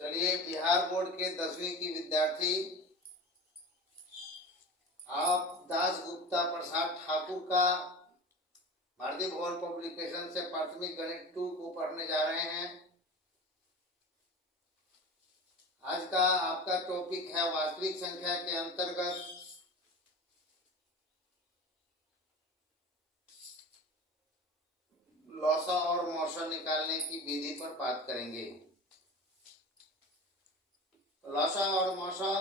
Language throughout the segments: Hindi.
चलिए, बिहार बोर्ड के 10वीं की विद्यार्थी आप दास गुप्ता प्रसाद ठाकुर का भारतीय भवन पब्लिकेशन से प्राथमिक गणित 2 को पढ़ने जा रहे हैं। आज का आपका टॉपिक है वास्तविक संख्या के अंतर्गत लॉसा और मौसा निकालने की विधि पर बात करेंगे। लॉसा और मौसा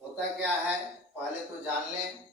होता क्या है पहले तो जान लें।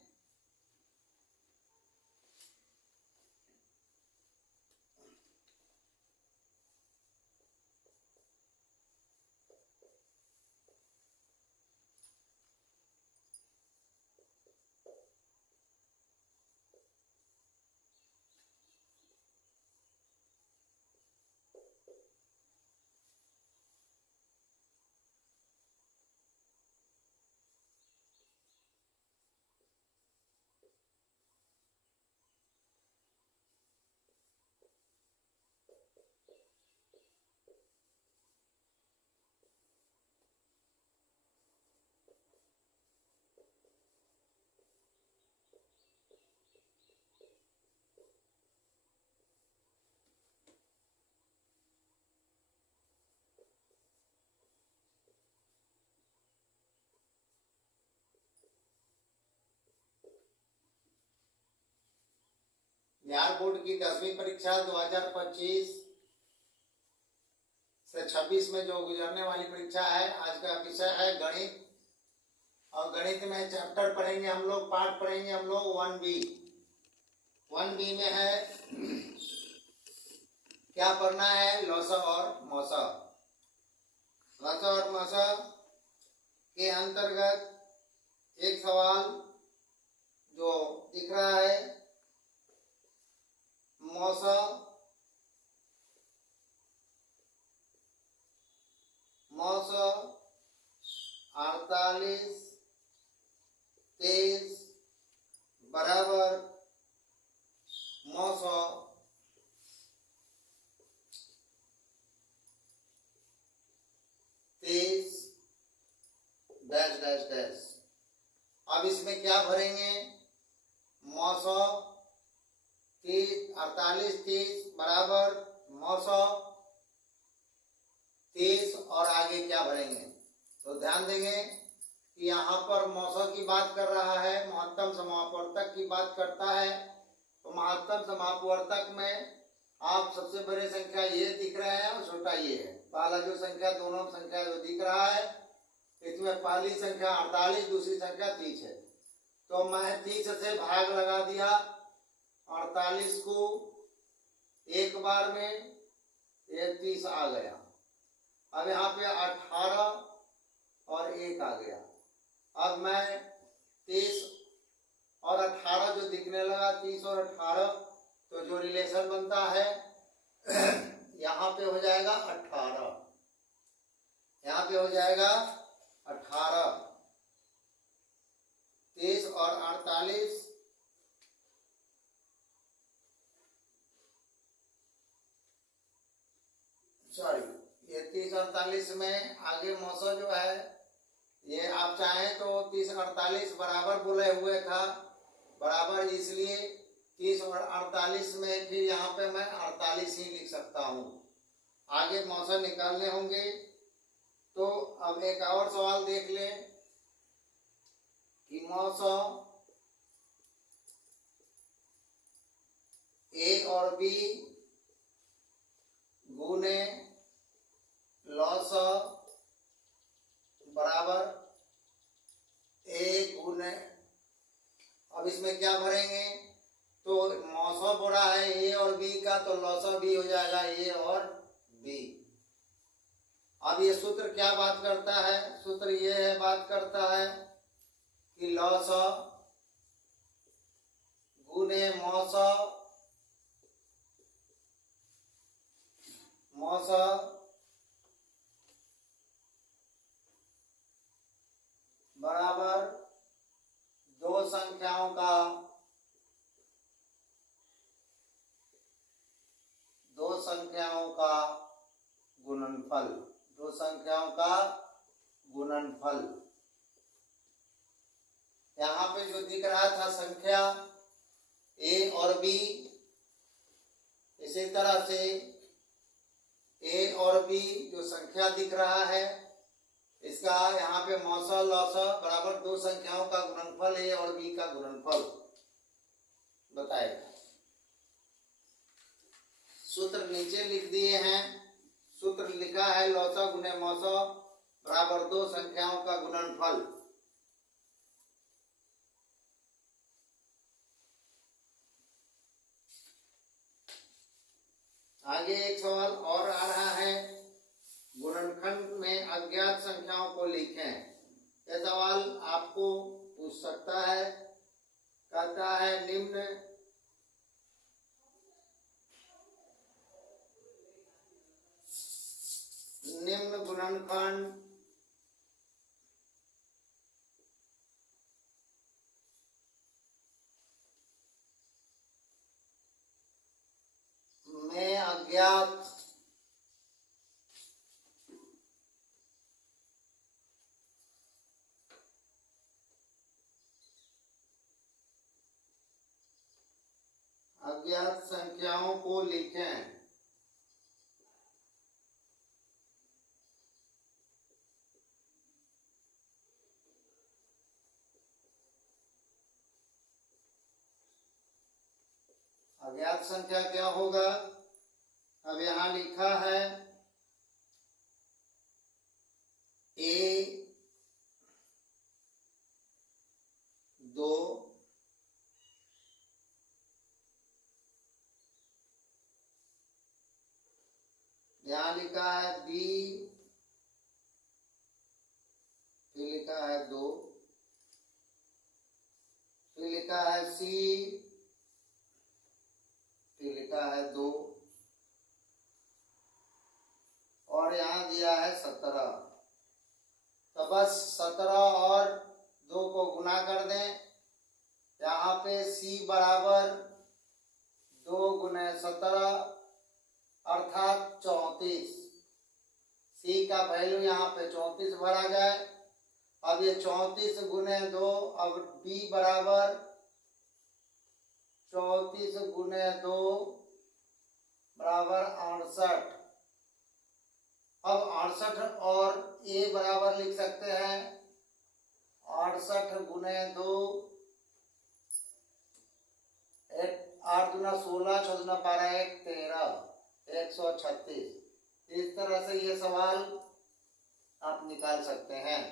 बिहार बोर्ड की 10वीं परीक्षा 2025 से 26 में जो गुजरने वाली परीक्षा है, आज का विषय है गणित। और गणित में चैप्टर पढ़ेंगे हम लोग, पार्ट पढ़ेंगे हम लोग 1B। 1B में है क्या पढ़ना है, लॉसा और मौसा। लॉसा और मौसा के अंतर्गत एक सवाल जो दिख रहा है, मौसा 48 23 बराबर मौसा 23 डैश डैश डैश। अब इसमें क्या भरेंगे, मौसा 48 30 बराबर मौसा 30 और आगे क्या भरेंगे। तो ध्यान देंगे कि यहाँ पर मौसा की बात कर रहा है, महत्तम समापवर्तक की बात करता है। तो महत्तम समापवर्तक में आप सबसे बड़े संख्या ये दिख रहे हैं और छोटा ये है। पहला जो संख्या, दोनों संख्या जो दिख रहा है, इसमें पहली संख्या 48, दूसरी संख्या 30 है। तो मैं 30 से भाग लगा दिया, 48 को एक बार में, ये 30 आ गया। अब यहाँ पे 18 और 1 आ गया। अब मैं 30 और 18 जो दिखने लगा, 30 और 18, तो जो रिलेशन बनता है यहाँ पे हो जाएगा 18, यहाँ पे हो जाएगा 18। 30 और 48 ये 30 48 में आगे मौसा जो है, ये आप चाहें तो 30 48 बराबर बोले हुए था, बराबर इसलिए 30 और 48 में फिर यहाँ पे मैं 48 ही लिख सकता हूँ। आगे मौसा निकालने होंगे। तो अब एक और सवाल देख लें कि मौसा ए और बी गुने लॉसा बराबर ए गुने, अब इसमें क्या भरेंगे, तो मौसा बोला है ए और बी का, तो लॉसा भी हो जाएगा ए और बी। अब ये सूत्र क्या बात करता है, सूत्र ये है, बात करता है कि लॉसा गुने मौसा, मौसा बराबर दो संख्याओं का संख्याओं का गुणनफल, दो संख्याओं का गुणनफल। यहाँ पे जो दिख रहा था संख्या ए और बी, इसी तरह से ए और बी जो संख्या दिख रहा है, इसका यहाँ पे मौसा लौसा बराबर दो संख्याओं का गुणनफल ए और बी का गुणनफल बताएगा। सूत्र नीचे लिख दिए हैं। सूत्र लिखा है लौसा गुने मौसा बराबर दो संख्याओं का गुणनफल। आगे एक सवाल और आ रहा है, गुणनखंड में अज्ञात संख्याओं को लिखें। यह सवाल आपको पूछ सकता है। कहता है निम्न गुणनखंड में अज्ञात संख्याओं को लिखें। अज्ञात संख्या क्या होगा? अब यहाँ लिखा है ए 2 यहाँ लिखा है बी, फिर लिखा है 2, फिर लिखा है सी, फिर लिखा है 2 और यहाँ दिया है 17। तो बस 17 और 2 को गुना कर दें। यहाँ पे C बराबर 2 गुने 17 अर्थात 34। C का वैल्यू यहाँ पे 34 भरा जाए। अब ये 34 गुने 2, अब B बराबर 34 गुने 2 बराबर 68। अब 68 और A बराबर लिख सकते हैं 68 गुने 2, 8 दूना 16, 6 दूना 12, 1 13, 136। इस तरह से ये सवाल आप निकाल सकते हैं।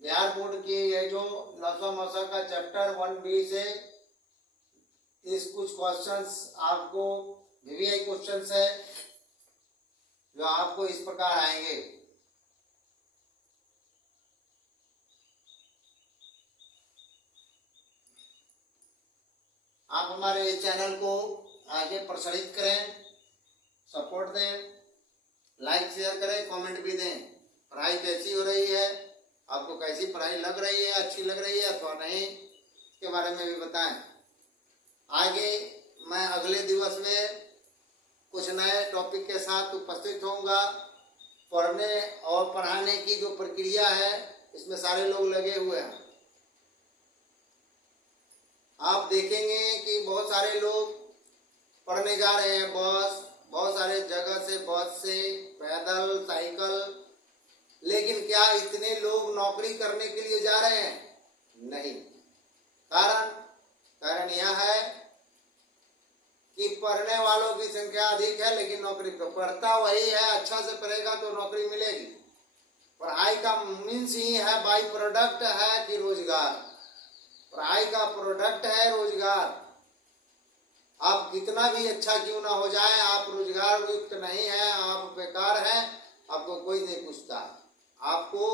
बिहार बोर्ड की ये जो लौसा मौसा का चैप्टर 1B से इस कुछ क्वेश्चंस आपको VVI क्वेश्चंस है जो आपको इस प्रकार आएंगे। आप हमारे इस चैनल को आगे प्रसारित करें, सपोर्ट दें, लाइक शेयर करें, कमेंट भी दें। पढ़ाई कैसी हो रही है, आपको कैसी पढ़ाई लग रही है, अच्छी लग रही है अथवा नहीं, इसके बारे में भी बताएं। आगे मैं अगले दिवस में कुछ नए टॉपिक के साथ उपस्थित होऊंगा। पढ़ने और पढ़ाने की जो प्रक्रिया है इसमें सारे लोग लगे हुए हैं। आप देखेंगे कि बहुत सारे लोग पढ़ने जा रहे हैं, बहुत सारे जगह से, बस से, पैदल, साइकिल। लेकिन क्या इतने लोग नौकरी करने के लिए जा रहे हैं? नहीं। कारण यह है कि पढ़ने वालों की संख्या अधिक है लेकिन नौकरी तो पढ़ता वही है। अच्छा से पढ़ेगा तो नौकरी मिलेगी। पढ़ाई का मीन्स ही है, बाई प्रोडक्ट है कि रोजगार। पढ़ाई का प्रोडक्ट है रोजगार। आप कितना भी अच्छा क्यों ना हो जाए, आप रोजगार युक्त नहीं है, आप बेकार हैं, आपको कोई नहीं पूछता। आपको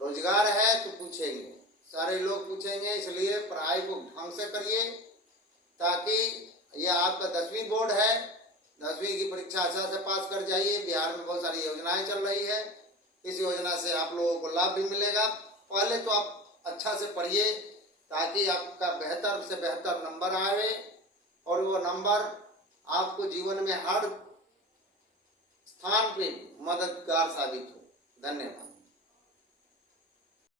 रोजगार है तो पूछेंगे, सारे लोग पूछेंगे। इसलिए पढ़ाई को ढंग से करिए ताकि यह आपका 10वीं बोर्ड है, 10वीं की परीक्षा अच्छा से पास कर जाइए। बिहार में बहुत सारी योजनाएं चल रही है, इस योजना से आप लोगों को लाभ भी मिलेगा। पहले तो आप अच्छा से पढ़िए ताकि आपका बेहतर से बेहतर नंबर आवे और वो नंबर आपको जीवन में हर स्थान पे मददगार साबित हो। धन्यवाद।